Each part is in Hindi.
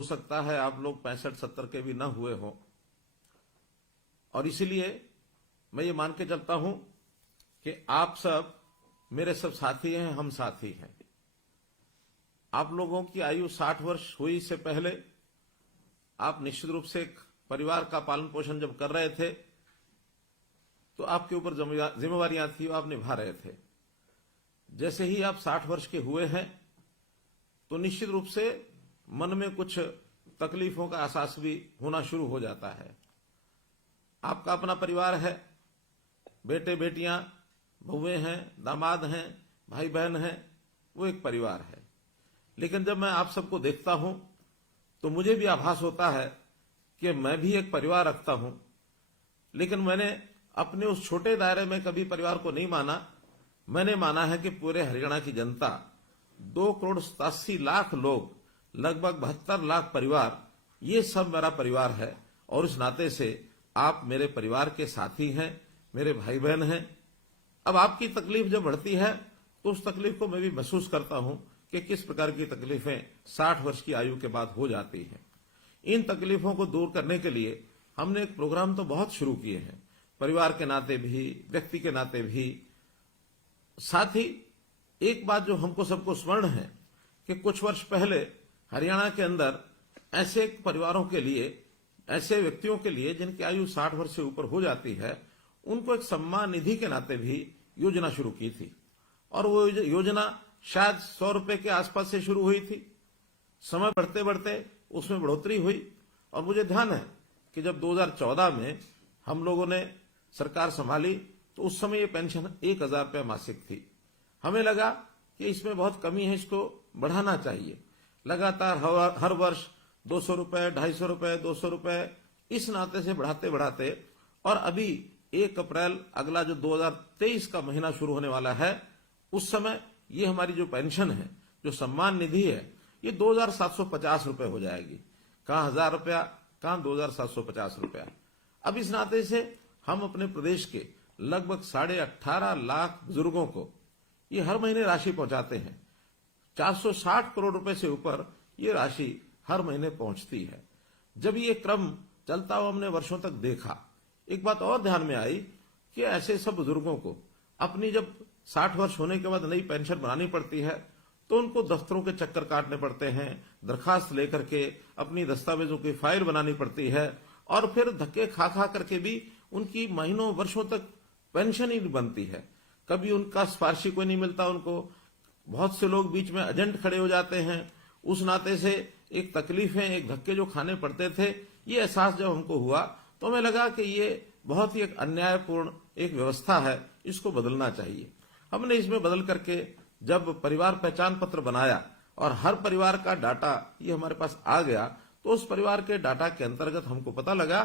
हो सकता है आप लोग 65-70 के भी ना हुए हों, और इसीलिए मैं ये मान के चलता हूं कि आप सब मेरे सब साथी हैं, हम साथी हैं। आप लोगों की आयु 60 वर्ष हुई इससे पहले आप निश्चित रूप से एक परिवार का पालन पोषण जब कर रहे थे तो आपके ऊपर जिम्मेवारियां थी, आप निभा रहे थे। जैसे ही आप 60 वर्ष के हुए हैं तो निश्चित रूप से मन में कुछ तकलीफों का एहसास भी होना शुरू हो जाता है। आपका अपना परिवार है, बेटे बेटियां, बहुएं हैं, दामाद हैं, भाई बहन हैं, वो एक परिवार है। लेकिन जब मैं आप सबको देखता हूं तो मुझे भी आभास होता है कि मैं भी एक परिवार रखता हूं, लेकिन मैंने अपने उस छोटे दायरे में कभी परिवार को नहीं माना। मैंने माना है कि पूरे हरियाणा की जनता, 2,87,00,000 लोग, लगभग 72 लाख परिवार, ये सब मेरा परिवार है। और इस नाते से आप मेरे परिवार के साथी हैं, मेरे भाई बहन हैं। अब आपकी तकलीफ जब बढ़ती है तो उस तकलीफ को मैं भी महसूस करता हूं कि किस प्रकार की तकलीफें 60 वर्ष की आयु के बाद हो जाती हैं। इन तकलीफों को दूर करने के लिए हमने एक प्रोग्राम तो बहुत शुरू किए हैं, परिवार के नाते भी, व्यक्ति के नाते भी। साथ ही एक बात जो हमको सबको स्मरण है कि कुछ वर्ष पहले हरियाणा के अंदर ऐसे परिवारों के लिए, ऐसे व्यक्तियों के लिए जिनकी आयु 60 वर्ष से ऊपर हो जाती है, उनको एक सम्मान निधि के नाते भी योजना शुरू की थी। और वो योजना शायद 100 रुपए के आसपास से शुरू हुई थी। समय बढ़ते बढ़ते उसमें बढ़ोतरी हुई। और मुझे ध्यान है कि जब 2014 में हम लोगों ने सरकार संभाली तो उस समय ये पेंशन 1,000 रुपये मासिक थी। हमें लगा कि इसमें बहुत कमी है, इसको बढ़ाना चाहिए। लगातार हर वर्ष 200 रुपए, 250 रुपए, 200 रुपए, इस नाते से बढ़ाते बढ़ाते, और अभी 1 अप्रैल अगला जो 2023 का महीना शुरू होने वाला है, उस समय ये हमारी जो पेंशन है, जो सम्मान निधि है, ये 2,750 रुपए हो जाएगी। कहां 1,000 रुपया, कहां 2,750 रुपया। अब इस नाते से हम अपने प्रदेश के लगभग 18.5 लाख बुजुर्गों को ये हर महीने राशि पहुंचाते हैं। 460 करोड़ रुपए से ऊपर ये राशि हर महीने पहुंचती है। जब ये क्रम चलता हुआ हमने वर्षों तक देखा, एक बात और ध्यान में आई कि ऐसे सब बुजुर्गों को अपनी जब 60 वर्ष होने के बाद नई पेंशन बनानी पड़ती है तो उनको दफ्तरों के चक्कर काटने पड़ते हैं, दरखास्त लेकर के अपनी दस्तावेजों की फाइल बनानी पड़ती है, और फिर धक्के खा खा करके भी उनकी महीनों वर्षों तक पेंशन ही नहीं बनती है। कभी उनका सिफारिशी कोई नहीं मिलता उनको। बहुत से लोग बीच में एजेंट खड़े हो जाते हैं। उस नाते से एक तकलीफें, एक धक्के जो खाने पड़ते थे, ये एहसास जब हमको हुआ तो हमें लगा कि ये बहुत ही एक अन्यायपूर्ण एक व्यवस्था है, इसको बदलना चाहिए। हमने इसमें बदल करके जब परिवार पहचान पत्र बनाया और हर परिवार का डाटा ये हमारे पास आ गया, तो उस परिवार के डाटा के अंतर्गत हमको पता लगा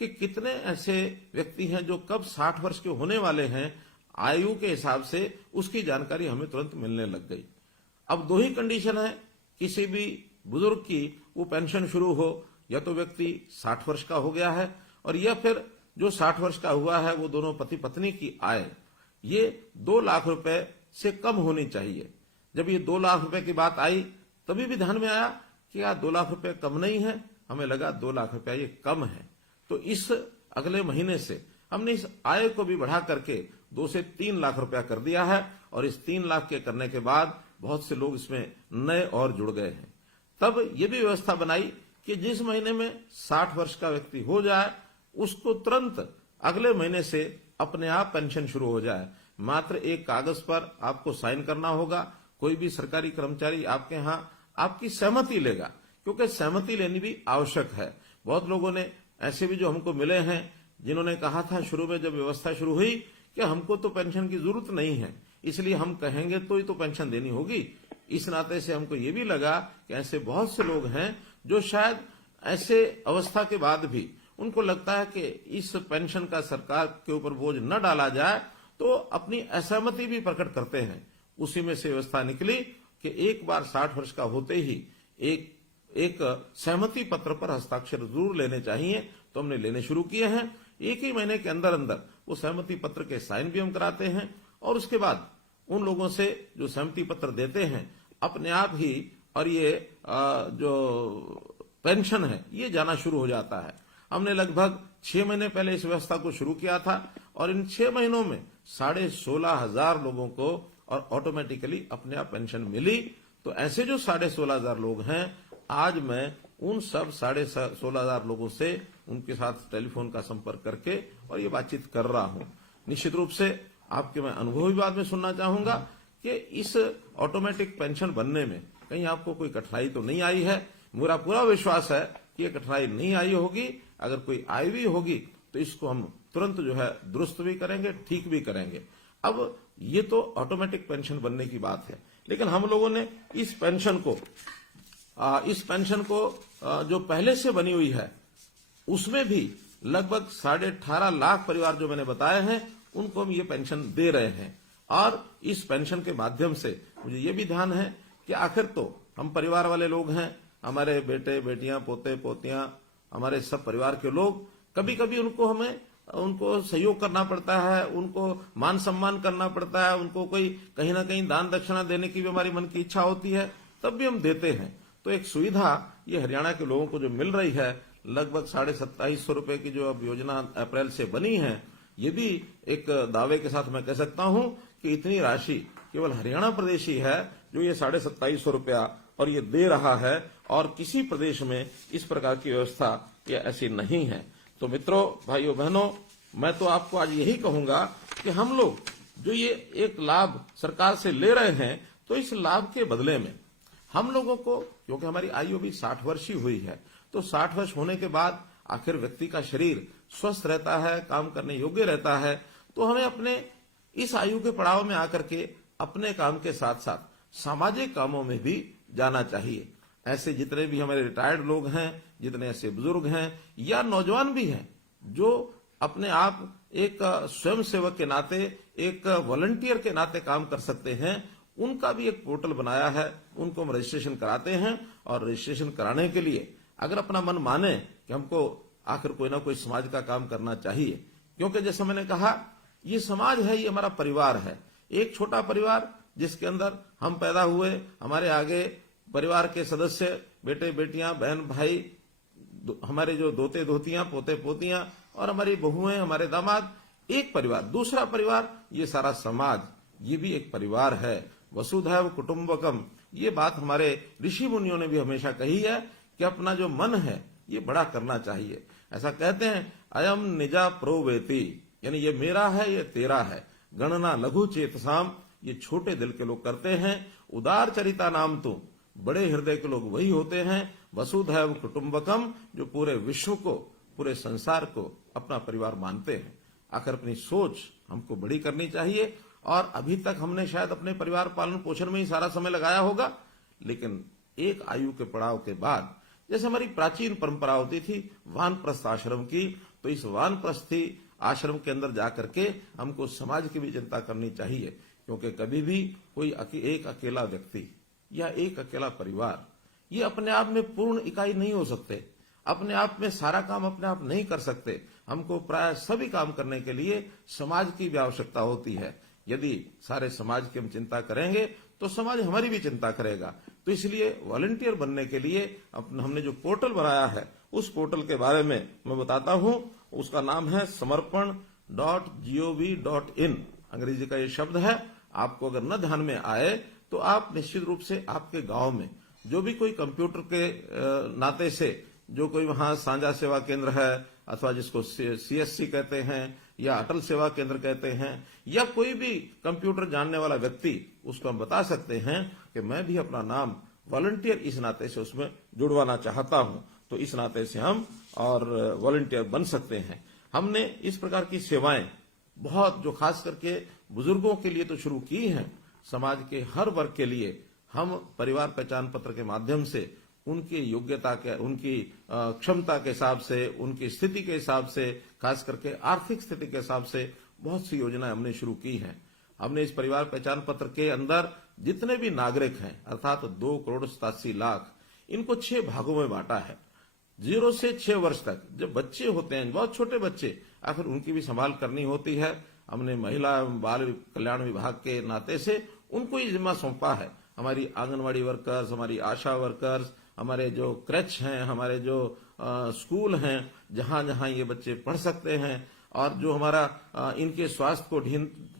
कि कितने ऐसे व्यक्ति हैं जो कब 60 वर्ष के होने वाले हैं, आयु के हिसाब से उसकी जानकारी हमें तुरंत मिलने लग गई। अब 2 ही कंडीशन है किसी भी बुजुर्ग की वो पेंशन शुरू हो, या तो व्यक्ति 60 वर्ष का हो गया है, और या फिर जो 60 वर्ष का हुआ है वो दोनों पति पत्नी की आय ये 2 लाख रुपए से कम होनी चाहिए। जब ये 2 लाख रुपए की बात आई तभी भी ध्यान में आया कि यार 2 लाख रुपए कम नहीं है, हमें लगा 2 लाख रुपया ये कम है। तो इस अगले महीने से हमने इस आय को भी बढ़ा करके 2 से 3 लाख रुपया कर दिया है, और इस 3 लाख के करने के बाद बहुत से लोग इसमें नए और जुड़ गए हैं। तब ये भी व्यवस्था बनाई कि जिस महीने में 60 वर्ष का व्यक्ति हो जाए उसको तुरंत अगले महीने से अपने आप पेंशन शुरू हो जाए। मात्र एक कागज पर आपको साइन करना होगा। कोई भी सरकारी कर्मचारी आपके यहां आपकी सहमति लेगा, क्योंकि सहमति लेनी भी आवश्यक है। बहुत लोगों ने ऐसे भी जो हमको मिले हैं जिन्होंने कहा था शुरू में जब व्यवस्था शुरू हुई कि हमको तो पेंशन की जरूरत नहीं है, इसलिए हम कहेंगे तो ही तो पेंशन देनी होगी। इस नाते से हमको ये भी लगा कि ऐसे बहुत से लोग हैं जो शायद ऐसे अवस्था के बाद भी उनको लगता है कि इस पेंशन का सरकार के ऊपर बोझ न डाला जाए, तो अपनी असहमति भी प्रकट करते हैं। उसी में से व्यवस्था निकली कि एक बार 60 वर्ष का होते ही एक सहमति पत्र पर हस्ताक्षर जरूर लेने चाहिए। तो हमने लेने शुरू किए हैं। 1 ही महीने के अंदर अंदर वो सहमति पत्र के साइन भी हम कराते हैं, और उसके बाद उन लोगों से जो सहमति पत्र देते हैं अपने आप ही, और ये जो पेंशन है ये जाना शुरू हो जाता है। हमने लगभग 6 महीने पहले इस व्यवस्था को शुरू किया था और इन 6 महीनों में 16,500 लोगों को और ऑटोमेटिकली अपने आप पेंशन मिली। तो ऐसे जो 16,500 लोग हैं, आज मैं उन सब 16,500 लोगों से उनके साथ टेलीफोन का संपर्क करके और ये बातचीत कर रहा हूं। निश्चित रूप से आपके मैं अनुभव भी बाद में सुनना चाहूंगा कि इस ऑटोमेटिक पेंशन बनने में कहीं आपको कोई कठिनाई तो नहीं आई है। मेरा पूरा विश्वास है कि ये कठिनाई नहीं आई होगी। अगर कोई आई भी होगी तो इसको हम तुरंत जो है दुरुस्त भी करेंगे, ठीक भी करेंगे। अब ये तो ऑटोमेटिक पेंशन बनने की बात है, लेकिन हम लोगों ने इस पेंशन को जो पहले से बनी हुई है उसमें भी लगभग 18.5 लाख परिवार जो मैंने बताए हैं उनको हम ये पेंशन दे रहे हैं। और इस पेंशन के माध्यम से मुझे ये भी ध्यान है कि आखिर तो हम परिवार वाले लोग हैं, हमारे बेटे बेटियां पोते पोतियां, हमारे सब परिवार के लोग, कभी कभी उनको सहयोग करना पड़ता है, उनको मान सम्मान करना पड़ता है, उनको कोई कहीं ना कहीं दान दक्षिणा देने की भी हमारी मन की इच्छा होती है, तब भी हम देते हैं। तो एक सुविधा ये हरियाणा के लोगों को जो मिल रही है, लगभग 2750 रुपए की जो अब योजना अप्रैल से बनी है, ये भी एक दावे के साथ मैं कह सकता हूं कि इतनी राशि केवल हरियाणा प्रदेश ही है जो ये 2750 रुपया और ये दे रहा है, और किसी प्रदेश में इस प्रकार की व्यवस्था ये ऐसी नहीं है। तो मित्रों, भाइयों बहनों, मैं तो आपको आज यही कहूंगा कि हम लोग जो ये एक लाभ सरकार से ले रहे हैं, तो इस लाभ के बदले में हम लोगों को, क्योंकि हमारी आयु भी 60 वर्ष ही हुई है, तो 60 वर्ष होने के बाद आखिर व्यक्ति का शरीर स्वस्थ रहता है, काम करने योग्य रहता है, तो हमें अपने इस आयु के पड़ाव में आकर के अपने काम के साथ साथ सामाजिक कामों में भी जाना चाहिए। ऐसे जितने भी हमारे रिटायर्ड लोग हैं, जितने ऐसे बुजुर्ग हैं या नौजवान भी हैं जो अपने आप एक स्वयं सेवक के नाते, एक वॉलंटियर के नाते काम कर सकते हैं, उनका भी एक पोर्टल बनाया है। उनको हम रजिस्ट्रेशन कराते हैं और रजिस्ट्रेशन कराने के लिए अगर अपना मन माने कि हमको आखिर कोई ना कोई समाज का काम करना चाहिए, क्योंकि जैसे मैंने कहा ये समाज है, ये हमारा परिवार है, एक छोटा परिवार जिसके अंदर हम पैदा हुए, हमारे आगे परिवार के सदस्य, बेटे बेटियां, बहन भाई, हमारे जो दोते धोतियां, पोते पोतियां और हमारी बहुएं, हमारे दामाद, एक परिवार। दूसरा परिवार ये सारा समाज, ये भी एक परिवार है। वसुधैव कुटुंबकम, ये बात हमारे ऋषि मुनियों ने भी हमेशा कही है कि अपना जो मन है ये बड़ा करना चाहिए। ऐसा कहते हैं, अयम निजा प्रोवेति, यानी ये मेरा है, ये तेरा है। गणना लघु चेतसाम, ये छोटे दिल के लोग करते हैं। उदार चरिता नाम तो, बड़े हृदय के लोग वही होते हैं। वसुधैव कुटुंबकम, जो पूरे विश्व को, पूरे संसार को अपना परिवार मानते हैं। आखिर अपनी सोच हमको बड़ी करनी चाहिए। और अभी तक हमने शायद अपने परिवार पालन पोषण में ही सारा समय लगाया होगा, लेकिन एक आयु के पड़ाव के बाद, जैसे हमारी प्राचीन परंपरा होती थी वानप्रस्थ आश्रम की, तो इस वानप्रस्थी आश्रम के अंदर जाकर के हमको समाज की भी चिंता करनी चाहिए। क्योंकि कभी भी कोई एक अकेला व्यक्ति या एक अकेला परिवार ये अपने आप में पूर्ण इकाई नहीं हो सकते, अपने आप में सारा काम अपने आप नहीं कर सकते। हमको प्राय सभी काम करने के लिए समाज की भी आवश्यकता होती है। यदि सारे समाज की हम चिंता करेंगे तो समाज हमारी भी चिंता करेगा। तो इसलिए वॉलंटियर बनने के लिए हमने जो पोर्टल बनाया है, उस पोर्टल के बारे में मैं बताता हूं। उसका नाम है samarpan.gov.in, अंग्रेजी का ये शब्द है। आपको अगर न ध्यान में आए तो आप निश्चित रूप से आपके गांव में जो भी कोई कंप्यूटर के नाते से जो कोई वहां साझा सेवा केंद्र है, अथवा जिसको CSC कहते हैं या अटल सेवा केंद्र कहते हैं, या कोई भी कंप्यूटर जानने वाला व्यक्ति, उसको हम बता सकते हैं कि मैं भी अपना नाम वॉलंटियर इस नाते से उसमें जुड़वाना चाहता हूं। तो इस नाते से हम और वॉलंटियर बन सकते हैं। हमने इस प्रकार की सेवाएं बहुत, जो खास करके बुजुर्गों के लिए तो शुरू की हैं, समाज के हर वर्ग के लिए हम परिवार पहचान पत्र के माध्यम से उनकी योग्यता के, उनकी क्षमता के हिसाब से, उनकी स्थिति के हिसाब से, खास करके आर्थिक स्थिति के हिसाब से बहुत सी योजनाएं हमने शुरू की हैं। हमने इस परिवार पहचान पत्र के अंदर जितने भी नागरिक हैं, अर्थात 2,87,00,000, इनको 6 भागों में बांटा है। 0 से 6 वर्ष तक जब बच्चे होते हैं, बहुत छोटे बच्चे, आखिर उनकी भी संभाल करनी होती है। हमने महिला एवं बाल कल्याण विभाग के नाते से उनको ये जिम्मा सौंपा है। हमारी आंगनवाड़ी वर्कर्स, हमारी आशा वर्कर्स, हमारे जो क्रच हैं, हमारे जो स्कूल हैं, जहां जहां ये बच्चे पढ़ सकते हैं, और जो हमारा इनके स्वास्थ्य को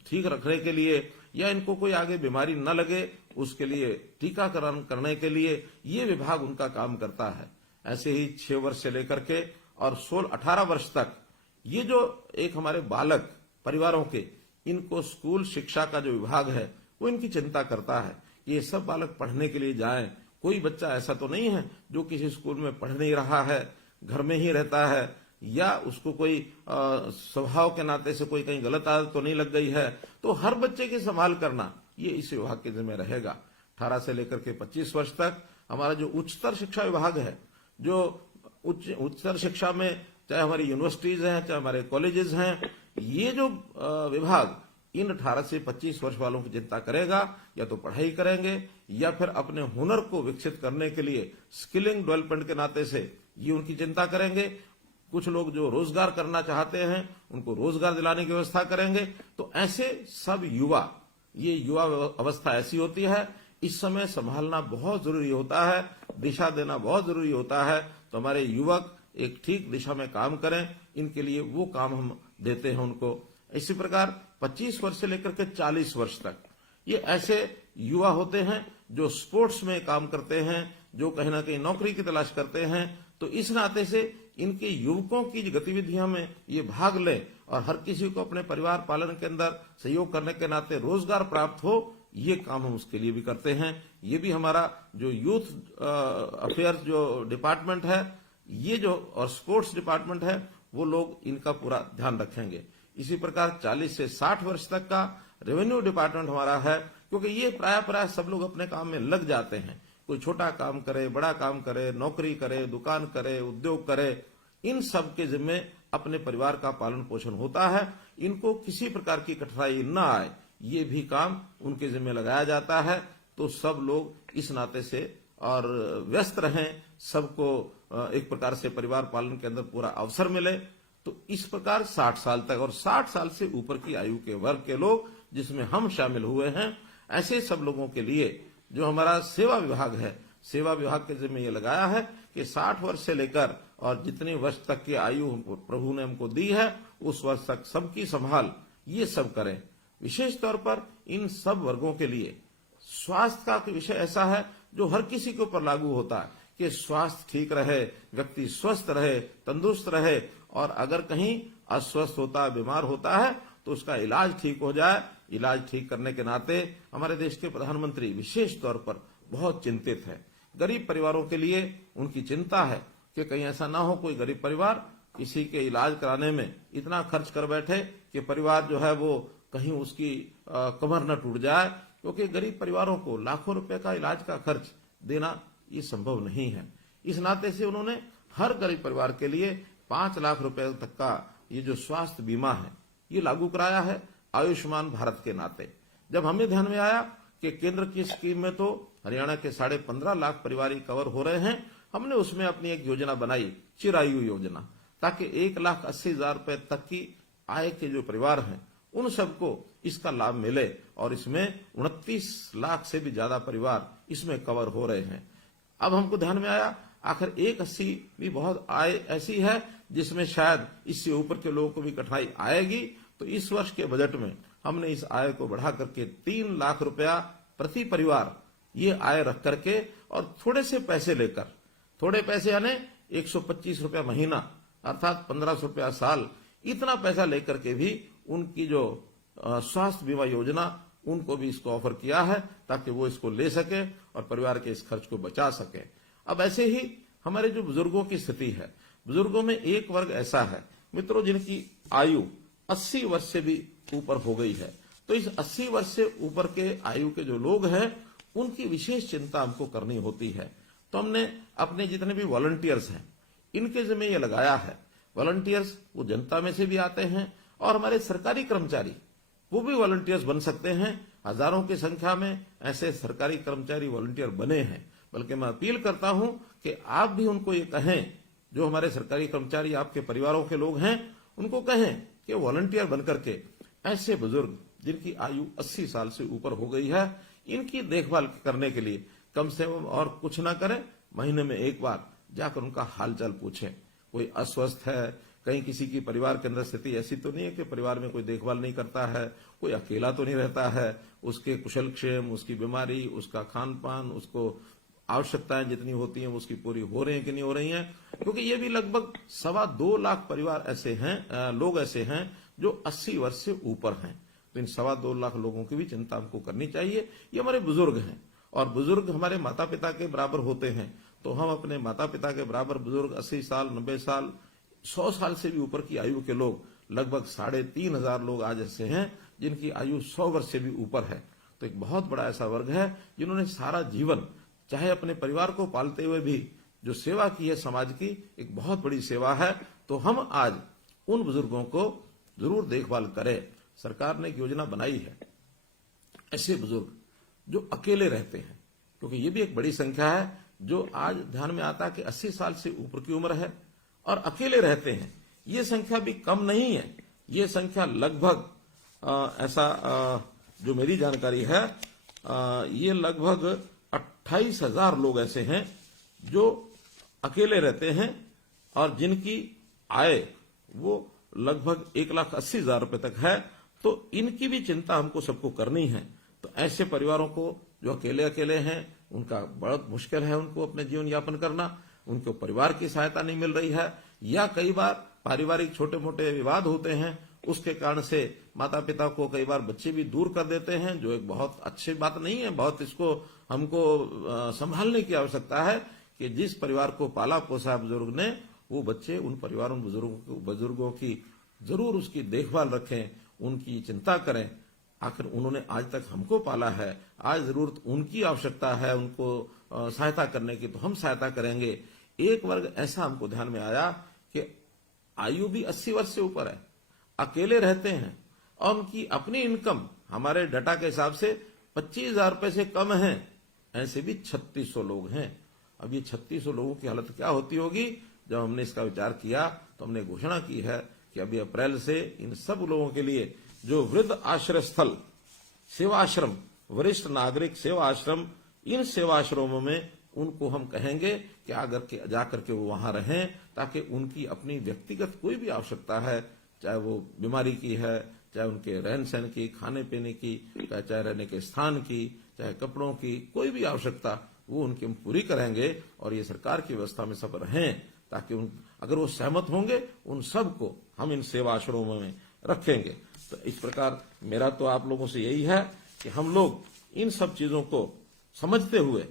ठीक रखने के लिए या इनको कोई आगे बीमारी न लगे उसके लिए टीकाकरण करने के लिए ये विभाग उनका काम करता है। ऐसे ही 6 वर्ष से लेकर के और 16-18 वर्ष तक ये जो एक हमारे बालक परिवारों के, इनको स्कूल शिक्षा का जो विभाग है वो इनकी चिंता करता है कि ये सब बालक पढ़ने के लिए जाएं। कोई बच्चा ऐसा तो नहीं है जो किसी स्कूल में पढ़ नहीं रहा है, घर में ही रहता है, या उसको कोई स्वभाव के नाते से कोई कहीं गलत आदत तो नहीं लग गई है। तो हर बच्चे की संभाल करना ये इस विभाग के जिम्मे रहेगा। 18 से लेकर के 25 वर्ष तक हमारा जो उच्चतर शिक्षा विभाग है, जो उच्चतर शिक्षा में चाहे हमारी यूनिवर्सिटीज हैं, चाहे हमारे कॉलेजेस हैं, ये जो विभाग इन 18 से 25 वर्ष वालों की चिंता करेगा। या तो पढ़ाई करेंगे या फिर अपने हुनर को विकसित करने के लिए स्किलिंग डेवलपमेंट के नाते से ये उनकी चिंता करेंगे। कुछ लोग जो रोजगार करना चाहते हैं उनको रोजगार दिलाने की व्यवस्था करेंगे। तो ऐसे सब युवा, ये युवा अवस्था ऐसी होती है, इस समय संभालना बहुत जरूरी होता है, दिशा देना बहुत जरूरी होता है। तो हमारे युवक एक ठीक दिशा में काम करें, इनके लिए वो काम हम देते हैं उनको। इसी प्रकार 25 वर्ष से लेकर के 40 वर्ष तक ये ऐसे युवा होते हैं जो स्पोर्ट्स में काम करते हैं, जो कहीं ना कहीं नौकरी की तलाश करते हैं। तो इस नाते से इनके युवकों की गतिविधियों में ये भाग लें और हर किसी को अपने परिवार पालन के अंदर सहयोग करने के नाते रोजगार प्राप्त हो, ये काम हम उसके लिए भी करते हैं। ये भी हमारा जो यूथ अफेयर्स जो डिपार्टमेंट है, ये जो और स्पोर्ट्स डिपार्टमेंट है, वो लोग इनका पूरा ध्यान रखेंगे। इसी प्रकार 40 से 60 वर्ष तक का रेवेन्यू डिपार्टमेंट हमारा है, क्योंकि ये प्राय सब लोग अपने काम में लग जाते हैं। कोई छोटा काम करे, बड़ा काम करे, नौकरी करे, दुकान करे, उद्योग करे, इन सब के जिम्मे अपने परिवार का पालन पोषण होता है। इनको किसी प्रकार की कठिनाई न आए, ये भी काम उनके जिम्मे लगाया जाता है। तो सब लोग इस नाते से और व्यस्त रहें, सबको एक प्रकार से परिवार पालन के अंदर पूरा अवसर मिले। तो इस प्रकार 60 साल तक और 60 साल से ऊपर की आयु के वर्ग के लोग, जिसमें हम शामिल हुए हैं, ऐसे सब लोगों के लिए जो हमारा सेवा विभाग है, सेवा विभाग के जिम्मे ये लगाया है कि 60 वर्ष से लेकर और जितने वर्ष तक की आयु प्रभु ने हमको दी है, उस वर्ष तक सबकी संभाल ये सब करें। विशेष तौर पर इन सब वर्गों के लिए स्वास्थ्य का विषय ऐसा है जो हर किसी के ऊपर लागू होता है कि स्वास्थ्य ठीक रहे, व्यक्ति स्वस्थ रहे, तंदुरुस्त रहे, और अगर कहीं अस्वस्थ होता है, बीमार होता है, तो उसका इलाज ठीक हो जाए। इलाज ठीक करने के नाते हमारे देश के प्रधानमंत्री विशेष तौर पर बहुत चिंतित है। गरीब परिवारों के लिए उनकी चिंता है कि कहीं ऐसा ना हो कोई गरीब परिवार किसी के इलाज कराने में इतना खर्च कर बैठे कि परिवार जो है वो कहीं उसकी कमर न टूट जाए, क्योंकि गरीब परिवारों को लाखों रुपए का इलाज का खर्च देना ये संभव नहीं है। इस नाते से उन्होंने हर गरीब परिवार के लिए 5 लाख रुपए तक का ये जो स्वास्थ्य बीमा है ये लागू कराया है आयुष्मान भारत के नाते। जब हमें ध्यान में आया कि केंद्र की स्कीम में तो हरियाणा के 15.5 लाख परिवार कवर हो रहे हैं, हमने उसमें अपनी एक योजना बनाई, चिरायु योजना, ताकि 1,80,000 रुपए तक की आय के जो परिवार हैं उन सबको इसका लाभ मिले। और इसमें 29 लाख से भी ज्यादा परिवार इसमें कवर हो रहे हैं। अब हमको ध्यान में आया आखिर 1,80 भी बहुत आय ऐसी है जिसमें शायद इससे ऊपर के लोगों को भी कठिनाई आएगी। तो इस वर्ष के बजट में हमने इस आय को बढ़ा करके 3 लाख रुपया प्रति परिवार ये आय रख करके और थोड़े से पैसे लेकर, थोड़े पैसे यानी 125 रुपया महीना अर्थात 1500 रुपया साल, इतना पैसा लेकर के भी उनकी जो स्वास्थ्य बीमा योजना उनको भी इसको ऑफर किया है ताकि वो इसको ले सके और परिवार के इस खर्च को बचा सके। अब ऐसे ही हमारे जो बुजुर्गों की स्थिति है, बुजुर्गों में एक वर्ग ऐसा है मित्रों जिनकी आयु 80 वर्ष से भी ऊपर हो गई है। तो इस 80 वर्ष से ऊपर के आयु के जो लोग हैं उनकी विशेष चिंता हमको करनी होती है। तो हमने अपने जितने भी वॉलंटियर्स हैं इनके जिम्मे ये लगाया है। वॉलंटियर्स वो जनता में से भी आते हैं और हमारे सरकारी कर्मचारी वो भी वॉलंटियर्स बन सकते हैं। हजारों की संख्या में ऐसे सरकारी कर्मचारी वॉलंटियर बने हैं। बल्कि मैं अपील करता हूं कि आप भी उनको ये कहें, जो हमारे सरकारी कर्मचारी आपके परिवारों के लोग हैं उनको कहें कि वॉलंटियर बनकर के ऐसे बुजुर्ग जिनकी आयु 80 साल से ऊपर हो गई है इनकी देखभाल करने के लिए कम से कम और कुछ ना करें, महीने में एक बार जाकर उनका हालचाल पूछें। कोई अस्वस्थ है, कहीं किसी की परिवार के अंदर स्थिति ऐसी तो नहीं है कि परिवार में कोई देखभाल नहीं करता है, कोई अकेला तो नहीं रहता है, उसके कुशल क्षेम, उसकी बीमारी, उसका खान पान, उसको आवश्यकताएं जितनी होती हैं उसकी पूरी हो रही हैं कि नहीं हो रही हैं। क्योंकि ये भी लगभग 2.25 लाख परिवार ऐसे हैं, लोग ऐसे हैं जो 80 वर्ष से ऊपर हैं। तो इन 2.25 लाख लोगों की भी चिंता हमको करनी चाहिए। ये हमारे बुजुर्ग हैं और बुजुर्ग हमारे माता पिता के बराबर होते हैं, तो हम अपने माता पिता के बराबर बुजुर्ग 80 साल, 90 साल, 100 साल से भी ऊपर की आयु के लोग लगभग 3,500 लोग आज ऐसे हैं जिनकी आयु 100 वर्ष से भी ऊपर है। तो एक बहुत बड़ा ऐसा वर्ग है जिन्होंने सारा जीवन, चाहे अपने परिवार को पालते हुए भी जो सेवा की है समाज की, एक बहुत बड़ी सेवा है। तो हम आज उन बुजुर्गों को जरूर देखभाल करें। सरकार ने एक योजना बनाई है ऐसे बुजुर्ग जो अकेले रहते हैं, क्योंकि ये भी एक बड़ी संख्या है जो आज ध्यान में आता है कि 80 साल से ऊपर की उम्र है और अकेले रहते हैं। ये संख्या भी कम नहीं है। ये संख्या लगभग जो मेरी जानकारी है, ये लगभग 28,000 लोग ऐसे हैं जो अकेले रहते हैं और जिनकी आय वो लगभग 1,80,000 रुपए तक है। तो इनकी भी चिंता हमको सबको करनी है। तो ऐसे परिवारों को जो अकेले हैं, उनका बहुत मुश्किल है उनको अपने जीवन यापन करना, उनको परिवार की सहायता नहीं मिल रही है, या कई बार पारिवारिक छोटे मोटे विवाद होते हैं, उसके कारण से माता पिता को कई बार बच्चे भी दूर कर देते हैं, जो एक बहुत अच्छी बात नहीं है। बहुत इसको हमको संभालने की आवश्यकता है कि जिस परिवार को पाला पोसा बुजुर्ग ने, वो बच्चे उन परिवारों बुजुर्गों की जरूर उसकी देखभाल रखें, उनकी चिंता करें। आखिर उन्होंने आज तक हमको पाला है, आज जरूरत उनकी आवश्यकता है उनको सहायता करने की, तो हम सहायता करेंगे। एक वर्ग ऐसा हमको ध्यान में आया कि आयु भी 80 वर्ष से ऊपर है, अकेले रहते हैं और उनकी अपनी इनकम हमारे डाटा के हिसाब से 25,000 रुपए से कम है। ऐसे भी 3600 लोग हैं। अब ये 3600 लोगों की हालत क्या होती होगी? जब हमने इसका विचार किया तो हमने घोषणा की है कि अभी अप्रैल से इन सब लोगों के लिए जो वृद्ध आश्रय स्थल, सेवा आश्रम, वरिष्ठ नागरिक सेवा आश्रम, इन सेवा आश्रमों में उनको हम कहेंगे कि जाकर के वो वहां रहें, ताकि उनकी अपनी व्यक्तिगत कोई भी आवश्यकता है, चाहे वो बीमारी की है, चाहे उनके रहन सहन की, खाने पीने की, चाहे रहने के स्थान की, चाहे कपड़ों की, कोई भी आवश्यकता वो उनकी हम पूरी करेंगे। और ये सरकार की व्यवस्था में सब रहें, ताकि अगर वो सहमत होंगे उन सबको हम इन सेवा आश्रमों में रखेंगे। तो इस प्रकार मेरा तो आप लोगों से यही है कि हम लोग इन सब चीजों को समझते हुए,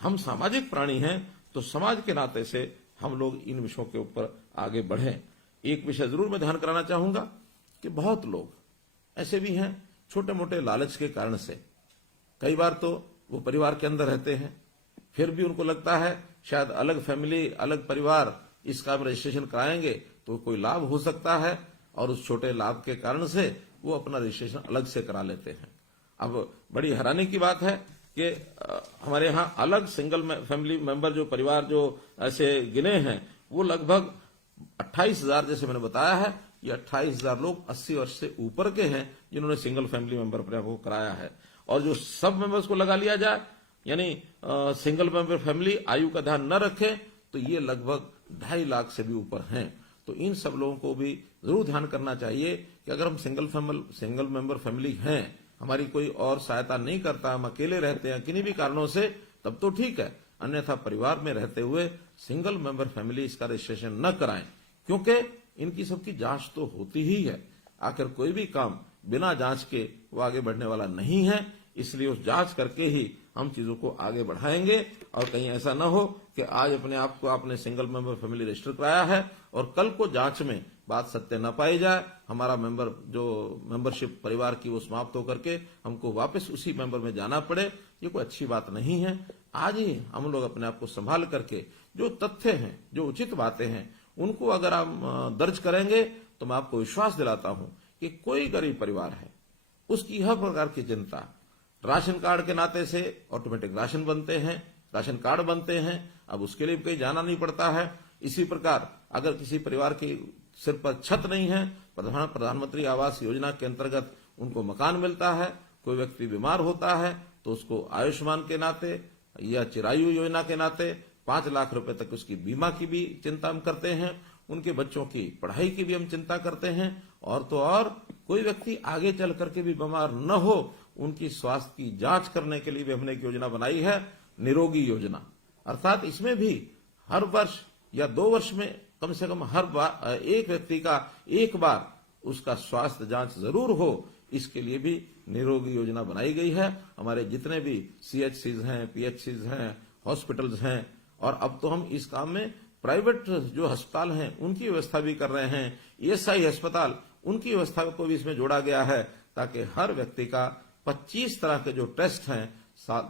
हम सामाजिक प्राणी हैं, तो समाज के नाते से हम लोग इन विषयों के ऊपर आगे बढ़ें। एक विषय जरूर मैं ध्यान कराना चाहूंगा कि बहुत लोग ऐसे भी हैं छोटे मोटे लालच के कारण से, कई बार तो वो परिवार के अंदर रहते हैं, फिर भी उनको लगता है शायद अलग फैमिली, अलग परिवार, इसका हम रजिस्ट्रेशन कराएंगे तो कोई लाभ हो सकता है, और उस छोटे लाभ के कारण से वो अपना रजिस्ट्रेशन अलग से करा लेते हैं। अब बड़ी हैरानी की बात है कि हमारे यहाँ अलग सिंगल फैमिली मेंबर जो परिवार जो ऐसे गिने हैं, वो लगभग 28,000, जैसे मैंने बताया है, ये 28,000 लोग 80 वर्ष से ऊपर के हैं जिन्होंने सिंगल फैमिली मेंबर अपने को कराया है। और जो सब मेंबर्स को लगा लिया जाए, यानी सिंगल मेंबर फैमिली आयु का ध्यान न रखे, तो ये लगभग 2.5 लाख से भी ऊपर हैं। तो इन सब लोगों को भी जरूर ध्यान करना चाहिए कि अगर हम सिंगल मेंबर फैमिली हैं, हमारी कोई और सहायता नहीं करता, हम अकेले रहते हैं किन्हीं भी कारणों से, तब तो ठीक है। अन्यथा परिवार में रहते हुए सिंगल मेंबर फैमिली इसका रजिस्ट्रेशन न कराएं, क्योंकि इनकी सबकी जांच तो होती ही है। आखिर कोई भी काम बिना जांच के वो आगे बढ़ने वाला नहीं है, इसलिए उस जांच करके ही हम चीजों को आगे बढ़ाएंगे। और कहीं ऐसा न हो कि आज अपने आप को आपने सिंगल मेंबर फैमिली रजिस्टर कराया है और कल को जांच में बात सत्य न पाई जाए, हमारा मेंबरशिप परिवार की वो समाप्त होकर के हमको वापस उसी मेंबर में जाना पड़े। ये कोई अच्छी बात नहीं है। आज ही हम लोग अपने आप को संभाल करके जो तथ्य हैं, जो उचित बातें हैं, उनको अगर हम दर्ज करेंगे तो मैं आपको विश्वास दिलाता हूं कि कोई गरीब परिवार है, उसकी हर प्रकार की चिंता, राशन कार्ड के नाते से ऑटोमेटिक राशन बनते हैं, राशन कार्ड बनते हैं, अब उसके लिए कहीं जाना नहीं पड़ता है। इसी प्रकार अगर किसी परिवार के सिर पर छत नहीं है, प्रधानमंत्री आवास योजना के अंतर्गत उनको मकान मिलता है। कोई व्यक्ति बीमार होता है तो उसको आयुष्मान के नाते या चिरायु योजना के नाते 5 लाख रुपए तक उसकी बीमा की भी चिंता हम करते हैं, उनके बच्चों की पढ़ाई की भी हम चिंता करते हैं, और तो और कोई व्यक्ति आगे चल करके भी बीमार न हो, उनकी स्वास्थ्य की जांच करने के लिए भी हमने एक योजना बनाई है, निरोगी योजना। अर्थात इसमें भी हर वर्ष या 2 वर्ष में कम से कम हर बार एक व्यक्ति का एक बार उसका स्वास्थ्य जांच जरूर हो, इसके लिए भी निरोगी योजना बनाई गई है। हमारे जितने भी CHCs हैं, PHCs हैं, हॉस्पिटल्स हैं, और अब तो हम इस काम में प्राइवेट जो अस्पताल हैं उनकी व्यवस्था भी कर रहे हैं। ESI अस्पताल, उनकी व्यवस्था को भी इसमें जोड़ा गया है, ताकि हर व्यक्ति का 25 तरह के जो टेस्ट हैं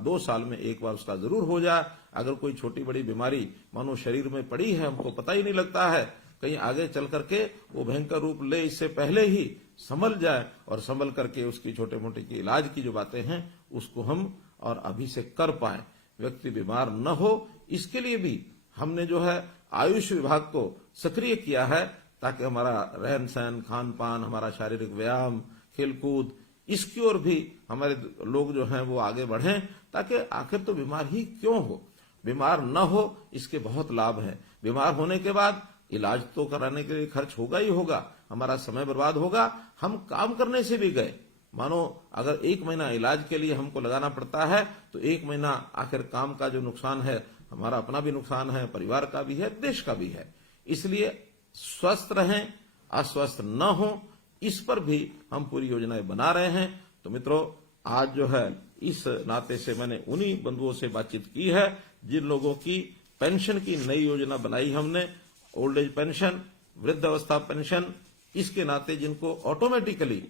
2 साल में एक बार उसका जरूर हो जाए। अगर कोई छोटी बड़ी बीमारी मानो शरीर में पड़ी है, हमको पता ही नहीं लगता है, कहीं आगे चल करके वो भयंकर रूप ले, इससे पहले ही संभल जाए, और संभल करके उसकी छोटे मोटे की इलाज की जो बातें हैं उसको हम और अभी से कर पाए, व्यक्ति बीमार न हो, इसके लिए भी हमने जो है आयुष विभाग को सक्रिय किया है, ताकि हमारा रहन सहन, खान पान, हमारा शारीरिक व्यायाम, खेलकूद, इसकी ओर भी हमारे लोग जो हैं वो आगे बढ़ें, ताकि आखिर तो बीमार ही क्यों हो, बीमार न हो, इसके बहुत लाभ हैं। बीमार होने के बाद इलाज तो कराने के लिए खर्च होगा ही होगा, हमारा समय बर्बाद होगा, हम काम करने से भी गए। मानो अगर 1 महीना इलाज के लिए हमको लगाना पड़ता है, तो 1 महीना आखिर काम का जो नुकसान है, हमारा अपना भी नुकसान है, परिवार का भी है, देश का भी है। इसलिए स्वस्थ रहें, अस्वस्थ न हो, इस पर भी हम पूरी योजनाएं बना रहे हैं। तो मित्रों, आज जो है इस नाते से मैंने उन्हीं बंधुओं से बातचीत की है जिन लोगों की पेंशन की नई योजना बनाई हमने, ओल्ड एज पेंशन, वृद्ध अवस्था पेंशन, इसके नाते जिनको ऑटोमेटिकली